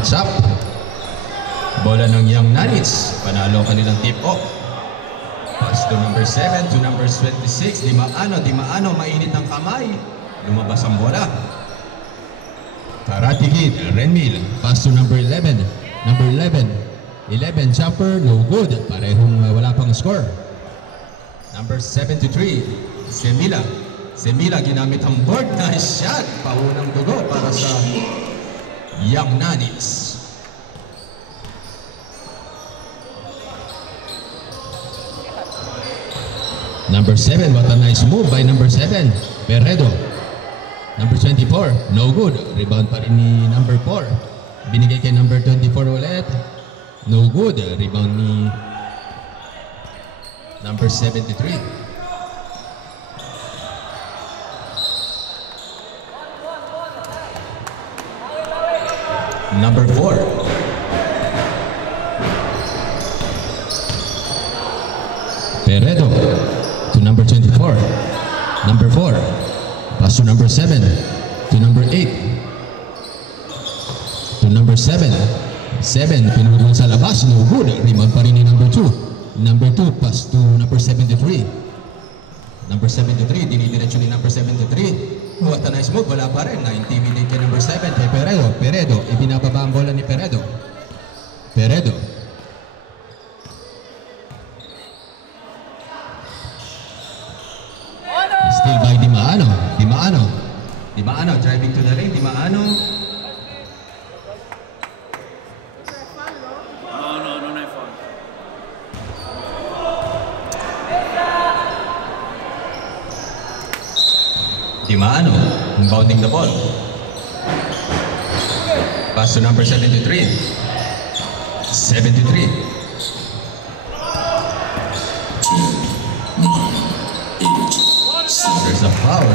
match-up. Bola ng Young Nanits. Panalo kanilang tip-off. Pass to number 7 to number 26. Di maano, mainit ang kamay. Lumabas ang bola. Karate Kid, Renmil. Pass to number 11. Number 11. 11 jumper, no good. Parehong wala pang score. Number 73. Semila. Semila ginamit ang board. Nice shot. Paunang dugo para sa Young Nanits. Number 7, what a nice move by number 7, Peredo. Number 24, no good. Rebound pa rin ni number 4. Binigay kay number 24 ulit. No good. Rebound ni number 73. Number 4. Peredo to number 24. Number 4. Pass to number 7. To number 8. To number 7. 7. Pinurong sa labas. No good. Rebound pa rin ni number 2. Number 2. Pass to number 73. Number 73. Dinidiretso ni number 73. What a nice move. Wala pa rin. Na-intimidate kay number 7. Kay Peredo. Peredo. Ibinababa ang bola ni Peredo. Peredo. Still by Di Maano. Di Maano. Di Maano. Driving to the lane. Di Maano. No, foul. Di Maano. Bounding the ball. Pass to number 73. 73. There's a foul.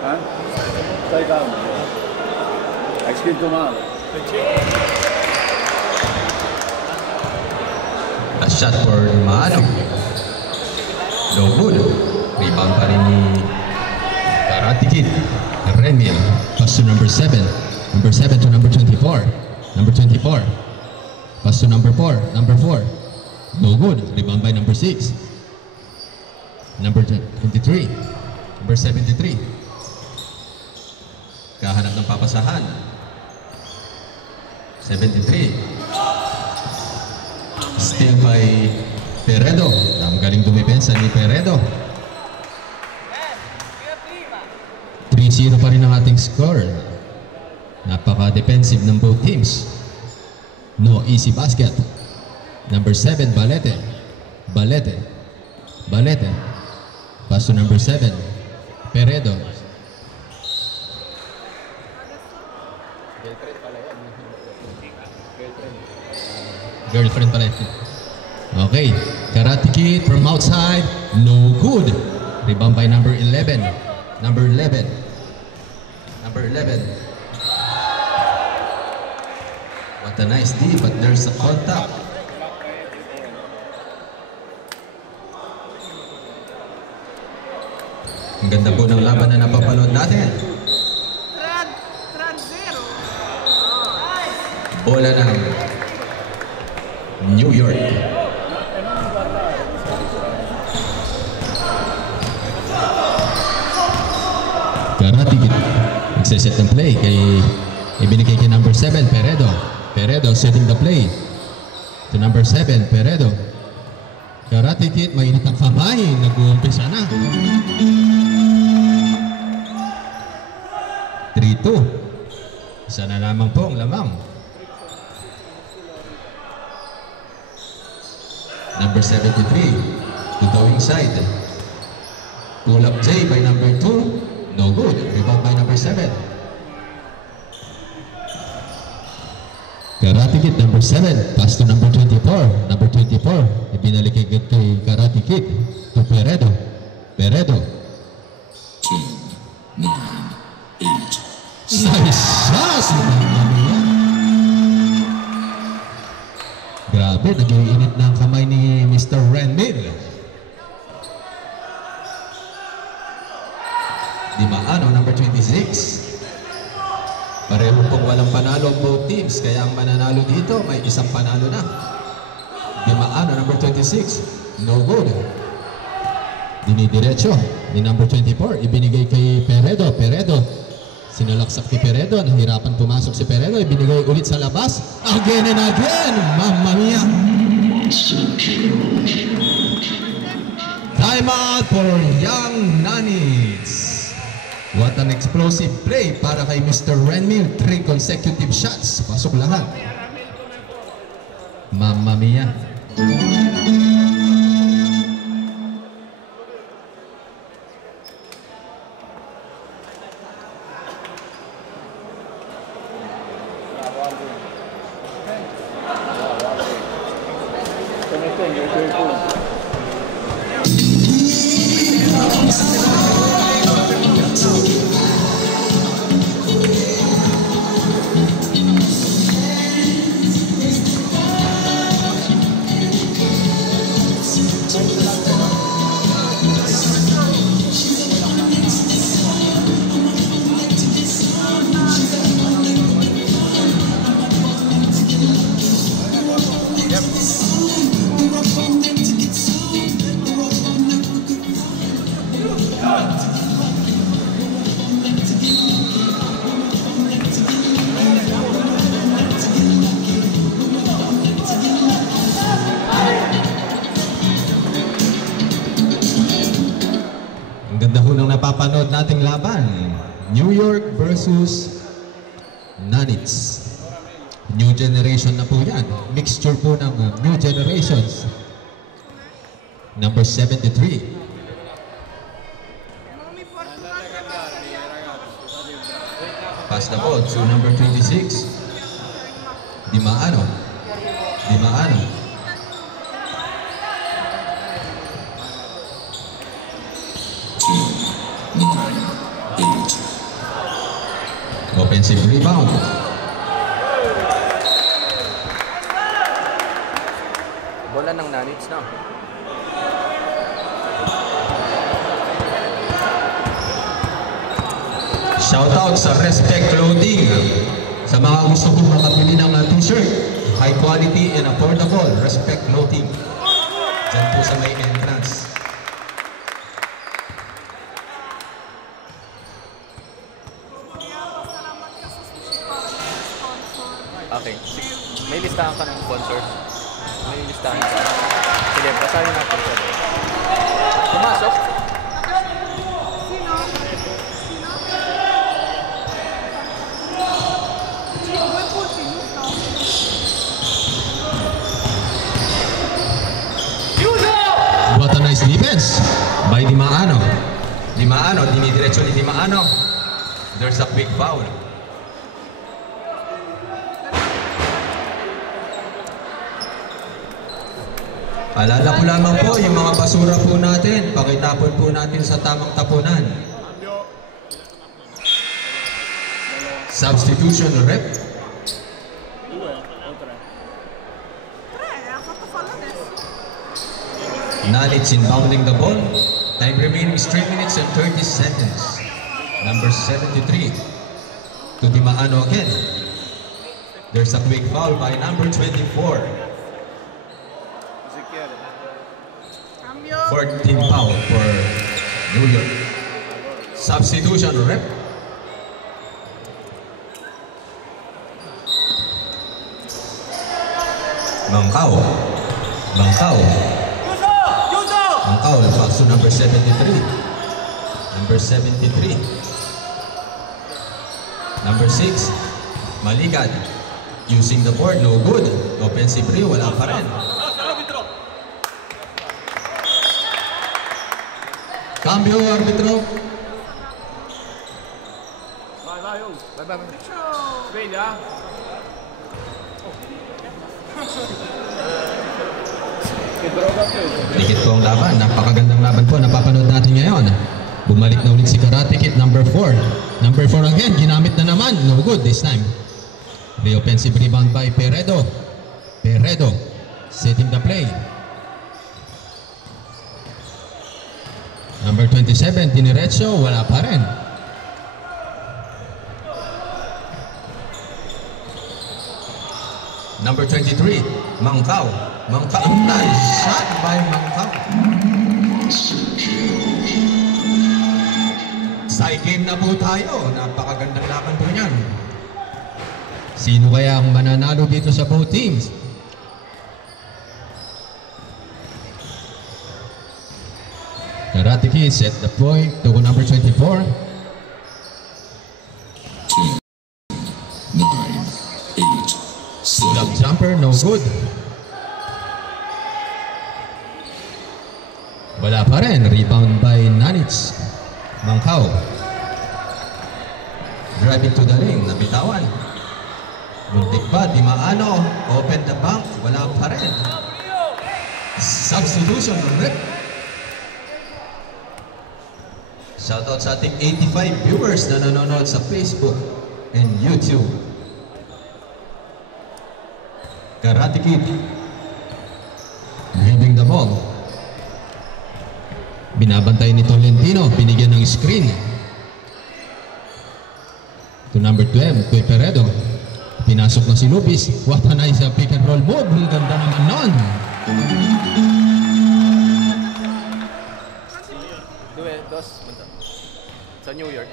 Huh? Stay down. Excuse me, man. A shot for Maano. No good. Rebound pa rin ni Karate Kid. Renmil. Pass to number 7. Number 7 to number 24. Number 24. Pass to number 4. Number 4. No good. Rebound by number 6. Number 23. Number 73. Kahanap ng papasahan. 73. Still by Peredo. Ang galing dumipensa ni Peredo. 3-0 pa rin ang ating score. Napaka-defensive ng both teams. No easy basket. Number 7, Balete. Balete. Balete. Pass to number 7, Peredo. Girlfriend pala. Okay. Karate Kid from outside. No good. Rebound by number 11. Number 11. Number 11. What a nice D, but there's a contact. Ang ganda po ng laban na napapanood natin. Bola ng New York. Karate Kid. Nagsiset ng play kay ibinigay kay number 7, Peredo. Peredo setting the play to number 7, Peredo. Karate Kid, mainit ang kamay. Nag-uumpisa na. 3-2. Isa na lamang po ang lamang. Number 73 to the wing side. Pull up J by number 2. No good. Rebound by number 7. Karate Kid, number 7. Pass to number 24. Number 24. Ibinalik kay Karate Kid to Peredo. Peredo. 10, 9, 8. Nice shot! Grabe, nag-iinit na ang kamay ni Mr. Renmil. Di Maano, number 26. Pareho pong walang panalo ang both teams, kaya ang mananalo dito may isang panalo na. Di Maano, number 26. No good. Dinidiretso ni number 24. Ibinigay kay Peredo. Peredo. Sinalaksak kay Peredo. Nahirapan pumasok si Peredo. Ibinigay ulit sa labas. Again and again. Mamma mia. Time out for Young Nanits. What an explosive play para kay Mr. Renmil. 3 consecutive shots. Pasok lahat. Mamma mia. Napapanood nating laban, New York versus Nanits. New generation na po yan. Mixture po ng new generations. Number 73. Pass the ball to number 26. Di Maano. Di Maano. Offensive rebound. Bola ng Nanits na. Shoutout sa Respect Clothing. Sa mga gusto kong makabili ng t-shirt, high quality and affordable, Respect Clothing. Diyan po sa may entrance. Okay. May listahan ka ng sponsors? May listahan ka? Sige, basahin natin siya. Pumasok? What a nice defense by Di Maano. Di Maano, dinidiretso ni Di Maano. There's a quick foul. Alala ko lamang po yung mga basura po natin, pakitapon po natin sa tamang tapunan. Substitution rep. Nanits inbounding the ball. Time remaining is 3 minutes and 30 seconds. Number 73. To Di Maano again. There's a quick foul by number 24. 14 foul for New York. Substitution rep. Mangkao. Mangkao. Mangkao, pass to number 73. Number 73. Number 6. Maligad. Using the board, no good. Offensive free, wala pa rin. Cambio, arbitro. Dikit po ang laban. Napakagandang laban po. Napapanood natin ngayon. Bumalik na ulit si Karate Kid, number 4. Number 4 again. Ginamit na naman. No good this time. The offensive rebound by Peredo. Peredo setting the play. Number 27, diniretso, wala pa rin. Number 23, Mangkao. Mangkao, nice shot by Mangkao. Side game na po tayo. Napakagandang laban po niyan. Sino kaya ang mananalo dito sa both teams? Karate Kid set the point to number 24. 10, 9, 8, Love jumper, no good. Wala pa rin. Rebound by Nanits. Mangkao. Driving to the ring. Nabitawan. Muntik pa. Di maano. Open the bank. Wala pa rin. Substitution ulit. Shoutout sa ating 85 viewers na nanonood sa Facebook and YouTube. Karate Kid. Dribbling the ball. Binabantay ni Tolentino. Binigyan ng screen. To number 12, Kuy Peredo. Pinasok na si Lupis. What a nice pick and roll move. Ang ganda naman nun. Sa New York.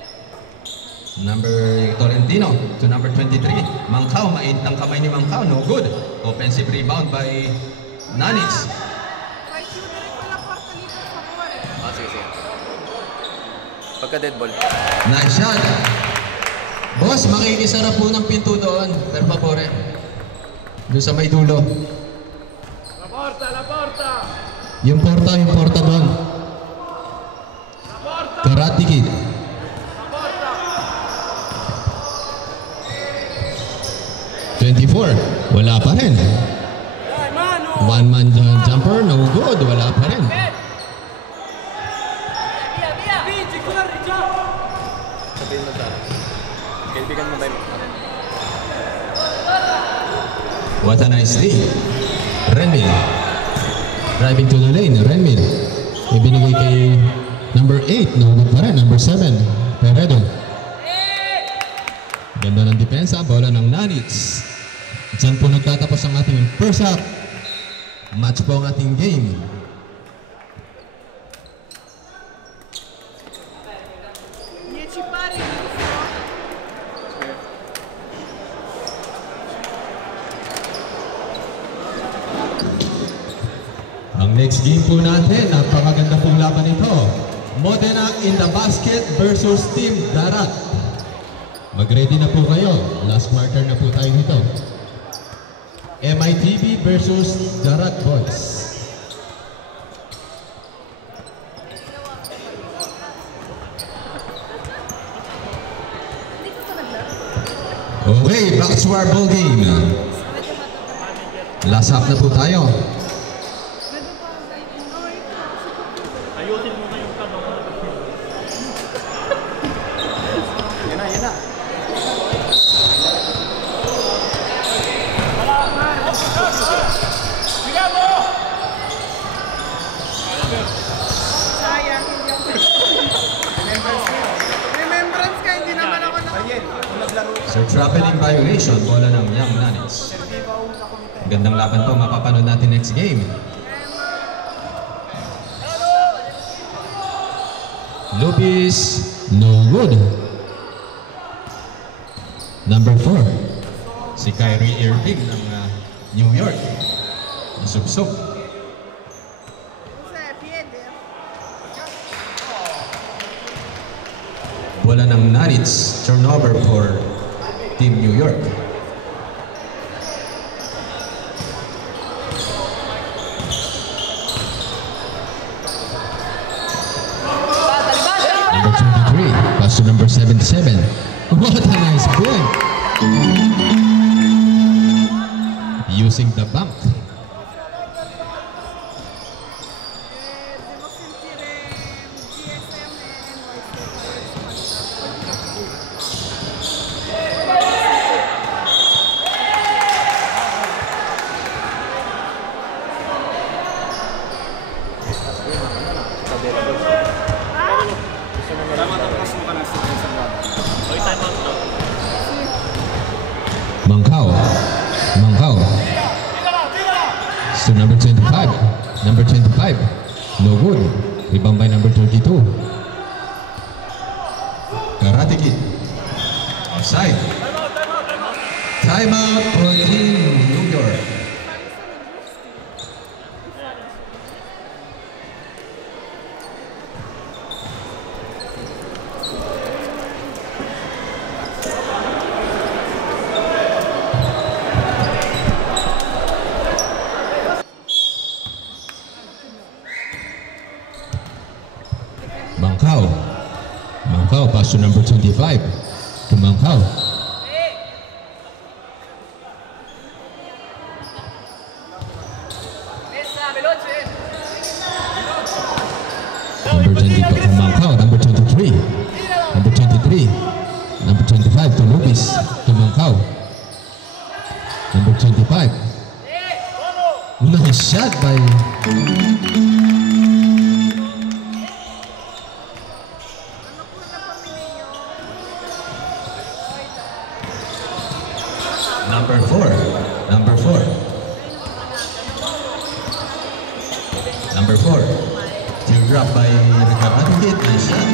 Number Tolentino to number 23. Mangkao, mainit ang kamay ni Mangkao. No good. Offensive rebound by Nanits. Sige, sige. Pagka dead ball. Nice shot. Boss, makikisara po ng pinto doon. Per favore. Doon sa may dulo. La porta, la porta! Yung porta doon. La porta! Karate Kid. La porta! 24. Wala pa rin. Dai, mano! One man jumper. No good. Wala pa rin. Vinci, corri, già! Sabihin mo sa kaibigan mo ba yung What a nice day. Renmil. Driving to the lane. Renmil. Ibinigay kay number 8. No good pa rin. Number 7. Peredo. Ganda ng depensa. Bola ng Nanits. Diyan po nagtatapos ang ating first half. Match po ang ating game. Ang next game po natin, napakaganda pong laban ito. Modena in the basket versus Team Darat. Mag-ready na po kayo. Last quarter na po tayo nito. MITB versus Darat Boys. Okay, back to our ball game. Last half na po tayo. Ayusin mo na yung tanong. Yan na. Sayang, hindi ako. Remembrance ka, hindi naman ako naglaro. So traveling violation, bola ng Young Nanits. Gandang laban to, mapapanood natin next game. Lupis, no good. Number 4, si Kyrie Irving ng New York. Nasubsob. Bola ng Nanits, turnover for Team New York. Number 23, pass to number 77. What a nice play! Using the bump. Devo sentire GSM Mangkao. to number 25. Number 25. No good. Rebound by number 32. Karate Kid. Offside. Timeout for Team New York. Mancao, pass to number 25. To Mancao. Number 25 to Mancao. Number 23. Number 23. Number 25 to Lupis. To Mancao. Number 25. Nice shot by... Number 4. Number 4. Number 4. Tear drop by Karate Kid. Nice shot.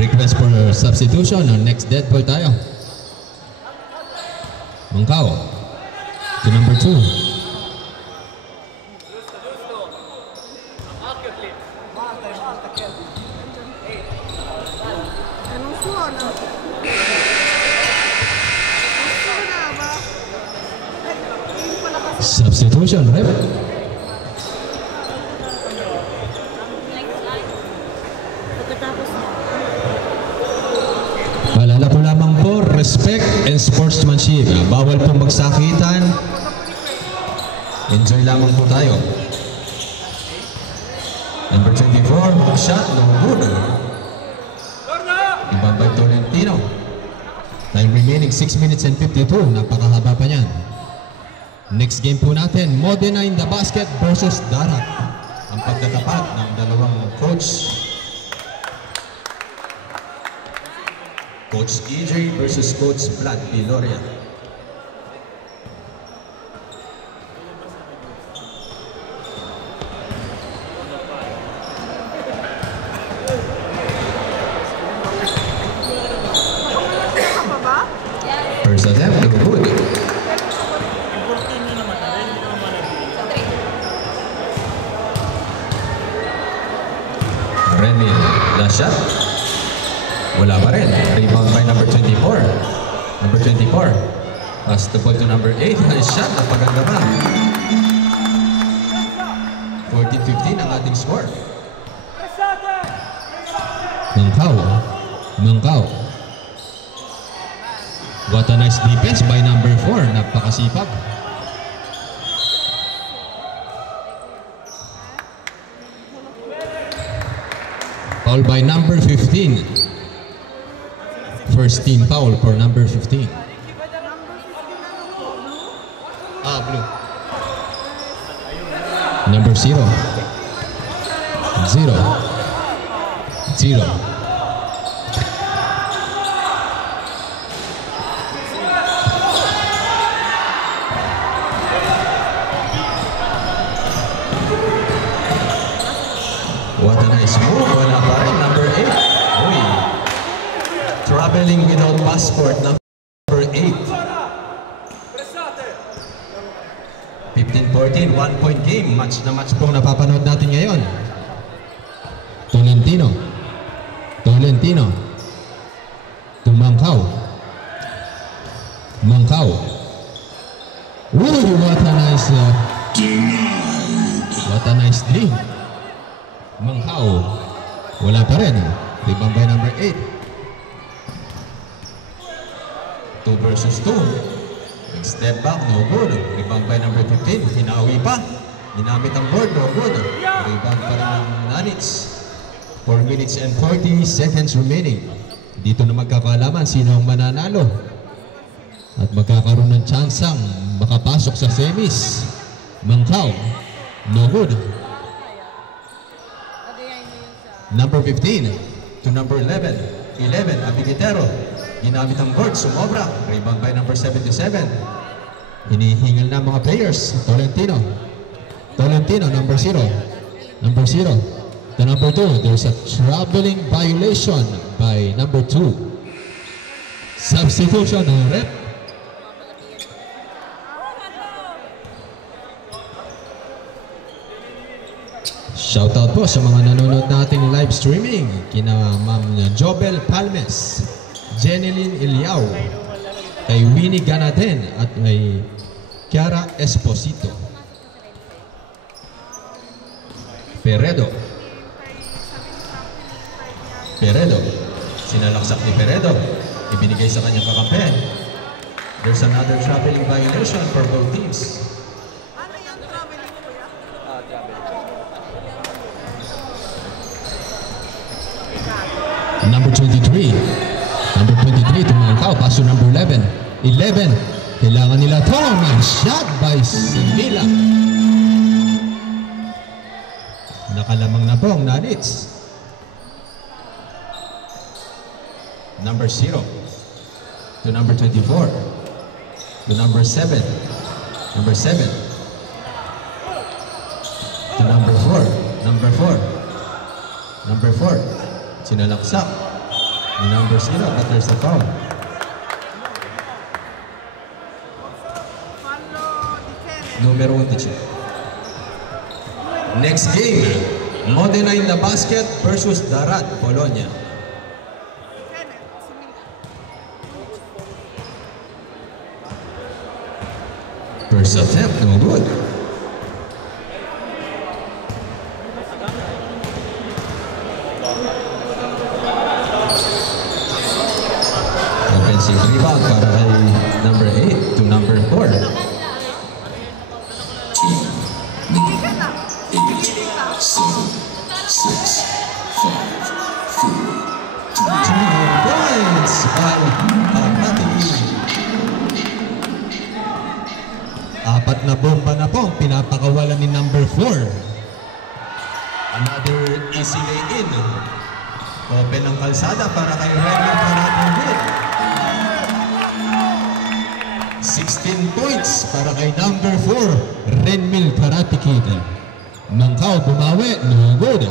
Request for substitution on next dead ball tayo. Mancao to number 2. Substitution, rep. Paalala ko lamang po, respect and sportsmanship. Bawal pong magsakitan. Enjoy lamang po tayo. Number 24, shot, no good. Ibang by Tolentino. Time remaining 6 minutes and 52. Napakahaba pa niyan. Next game po natin, Modena in the basket versus Darat. Ang pagtatapat ng dalawang coach. Coach EJ versus Coach Vlad Piloria. First attempt, no good. Remy, last shot. Wala pa rin. Rebound by number 24. Number 24. Pass the ball to number 8. Nice shot. Napaganda pa. 14-15 ang ating score. Mancao. Mancao. What a nice defense by number 4. Napakasipag. Foul by number 15. First team foul for number 15. Blue. Number 0. 0. 0. What a nice move. Wala pa rin. Number 8. Uy. Traveling without passport. Number 8. 15-14. 1-point game. Match na match pong napapanood natin ngayon. Tolentino. Tolentino. To Mancao. Mancao. Uy, what a nice... what a nice dream. Mancao. Wala pa rin. Rebound by number 8. 2 versus 2. Step back, no good. Rebound by number 15. Hinawi pa. Ginamit ang board, no good. Rebound pa rin ng Nanits. 4 minutes and 40 seconds remaining. Dito na magkakalaman sino ang mananalo. At magkakaroon ng tsansang makapasok sa semis. Mancao. No good. Number 15 to number 11. 11, Abigitero. ginamit ang board, sumobra. Rebound by number 77. Hinihingal na mga players. Tolentino, number 0. Number 0. The number 2, there's a traveling violation by number 2. Substitution ng rep. Shoutout po sa mga nanonood nating live streaming. Kina Ma'am Jobel Palmes, Jeneline Iliao, kay Winnie Ganaden at kay Kiara Esposito. Peredo, sinalaksak ni Peredo, ibinigay sa kanyang kakampi. There's another traveling violation for both teams. Ano yung traveling ko yan? Number 23. Number 23, tumangkaw. Paso number 11. 11. Kailangan nila ito. Shot by Simila. Nakalamang na po ang Nanits. Number 0. To number 24. To number 7. Number 7. To number 4. Number 4. Number 4. Sinalaksak ni number 0, but there's a foul. Numero 1 teacher. Next game, Modena in the basket versus Darat, Bologna. First attempt, no good. Offensive rebound para kay number 8 to number 4. 8, 7, 6, 5, 4, 2 points by Patiki. Apat na bomba na po ang pinapakawalan ni number 4. Another easy lay-in. Open ang kalsada para kay Renmin Karatipid. 16 points para kay number 4, Renmin Karatipid. Mangkaw bumawi, no good.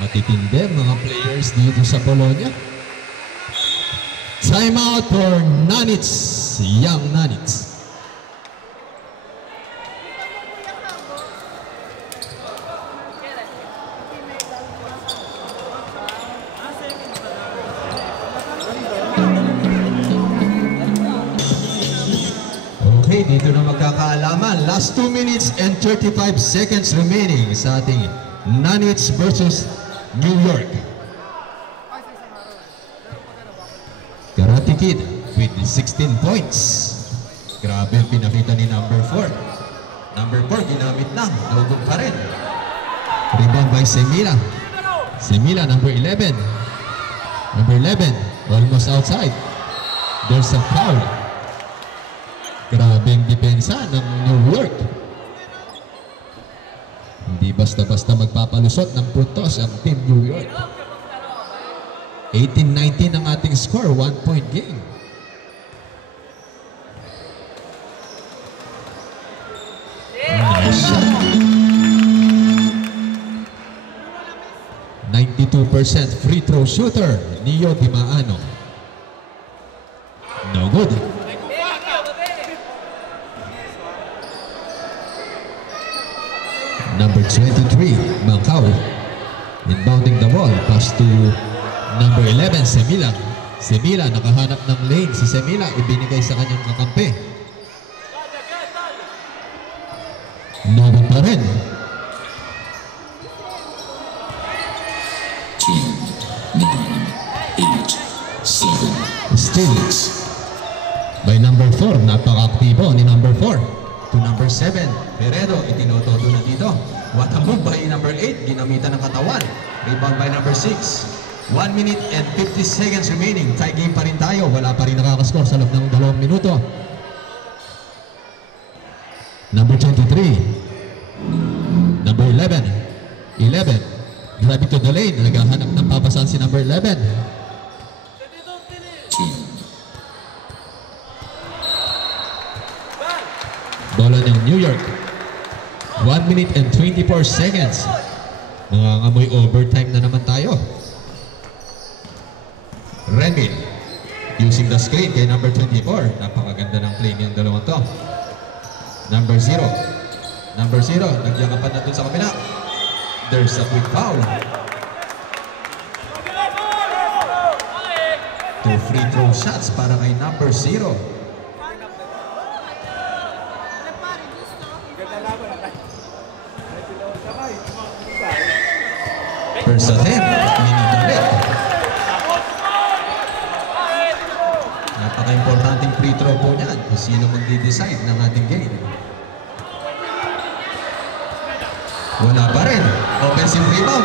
Matitindi mga players dito sa Bologna. Time out for Nanits, Young Nanits. Okay, dito na magkakaalaman. Last 2 minutes and 35 seconds remaining sa ating Nanits versus New York. Karate Kid with 16 points. Grabe ang pinakita ni number 4. Number 4 ginamit lang, logong pa rin. Rebound by Semila. Semila, number 11. Number 11, almost outside. There's a foul. Grabe ang depensa ng New York. Hindi basta-basta magpapalusot ng puntos ang Team New York. 18-19 ang ating score, 1-point game. Nice shot. 92% free throw shooter, Neo Di Maano. No good. Number 23, Mangkaw. Inbounding the ball, pass to number 11, Semila. Semila, nakahanap ng lane. Si Semila, ibinigay sa kanyang kakampi. Nobo pa rin. 10, 9, 8, 7, Still by number 4, napaka-aktibo ni number 4. To number 7, Peredo, itinotodo na dito. What a move by number 8, ginamitan ng katawan. Rebound by number 6. 1 minute and 50 seconds remaining. Tie game pa rin tayo. Wala pa rin nakakascore sa loob ng 2 minuto. Number 23. Number 11. 11. Grabe to the lane. Naghahanap ng papasan si number 11. bola ng New York. 1 minute and 24 seconds. Nangangamoy overtime na naman tayo. Renmin using the screen kay number 24. Napakaganda ng play niyang dalawang to. Number 0. Number 0, nagyakapan na dun sa kabila. There's a quick foul. 2 free throw shots para kay number 0. First attempt, minute ulit. Napaka-importanting free throw po niyan kung sino magdi-decide ng ating game. Wala pa rin. Offensive rebound.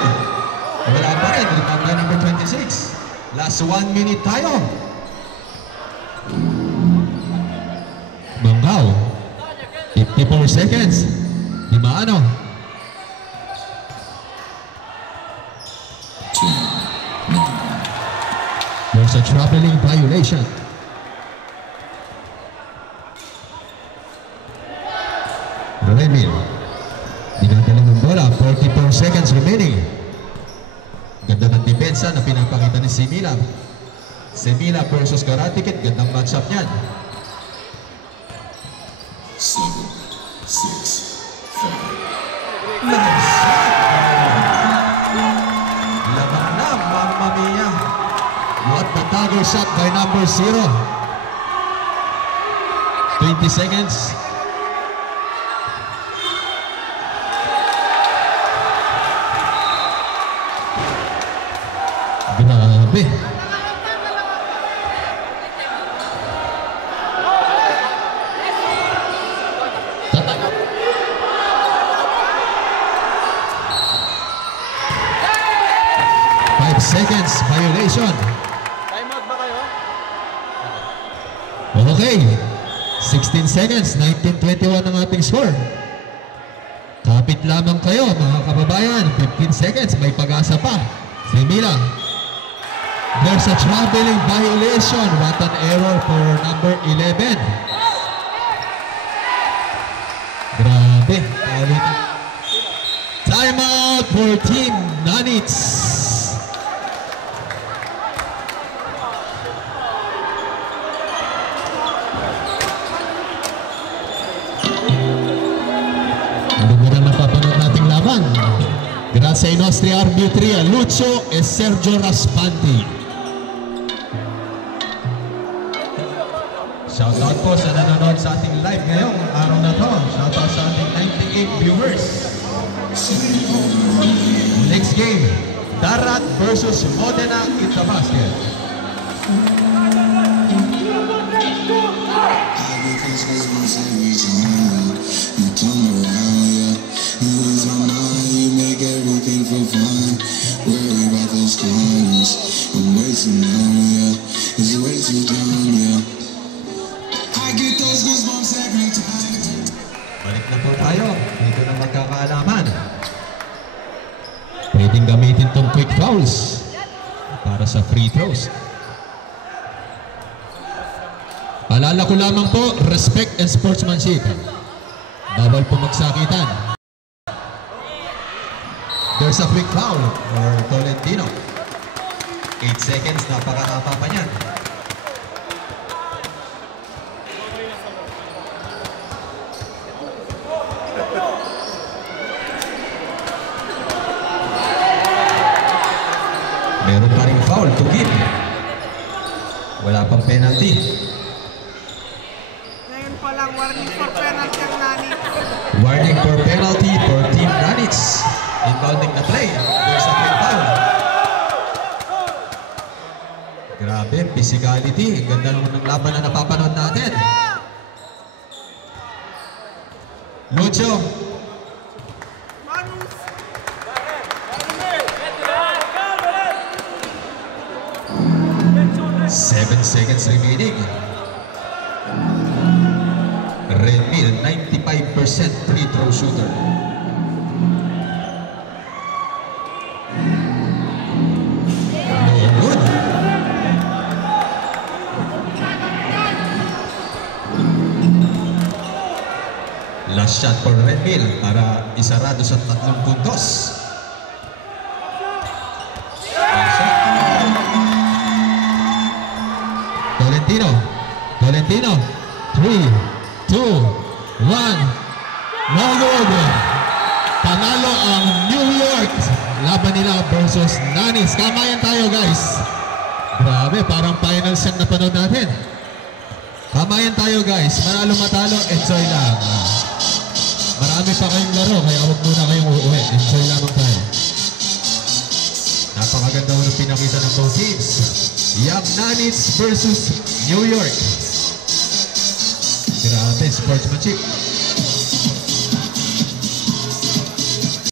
Wala pa rin. Rebound na number 26. Last 1 minute tayo. Mangaw. 54 seconds. Limaano. There's a traveling violation. Remil. Dinadala ng bola. 44 seconds remaining. Ganda ng depensa na pinapakita ni Semila. Semila versus Karate Kid. Gandang matchup niyan. 7, 6, 5. Nice! Lamang na, Mamma Mia. What the dagger shot by number 0. 20 seconds. Grabe. Tatanggap. 5 seconds violation. Time out ba kayo? Okay. 16 seconds, 19-21 ang ating score. Kapit lamang kayo mga kababayan. 15 seconds, may pag-asa pa. Semila. There's a traveling violation. What an error for number 11. Grabe. Time out for Team Nanits. Ano mo na napapanood nating laban? Grazie ai nostri arbitri, a Lucio e Sergio Raspanti. Shoutout po sa nanonood sa ating live ngayong araw na to. Shoutout sa ating 98 viewers. Next game, Darat versus Modena in the basket. Everything for fun. Worry about those corners. I'm way too numb, yeah. It's way too dumb, yeah. I get those goosebumps every time. Balik na po tayo. Dito na magkakaalaman. Pwedeng gamitin tong quick fouls para sa free throws. Paalala ko lamang po, respect and sportsmanship. Bawal po magsakitan. There's a quick foul for Tolentino. 8 seconds, napakahaba pa niyan. Meron pa ring foul to give. Wala pang penalty. Ngayon pa lang, warning for penalty ang Nani. Warning for penalty for Team Nanits. Inbounding the play. There's a quick foul. Grabe, physicality. Ang ganda naman ng laban na napapanood natin. Lucio. Manus. 7 seconds remaining. Redmill, 95% free throw shooter. No good. Last shot for Red Mill para isarado sa 3 puntos. Tolentino. 3, 2, 1. No good. Panalo ang New York. Laban nila versus Nanis. Kamayan tayo, guys. Grabe, parang finals yung napanood natin. Kamayan tayo, guys. Manalo matalo, enjoy lang. Marami pa kayong laro, kaya huwag muna kayong uuwi. Enjoy lamang tayo. Napakaganda ng pinakita ng both teams. Young Nanis versus New York. Grabe, sportsmanship.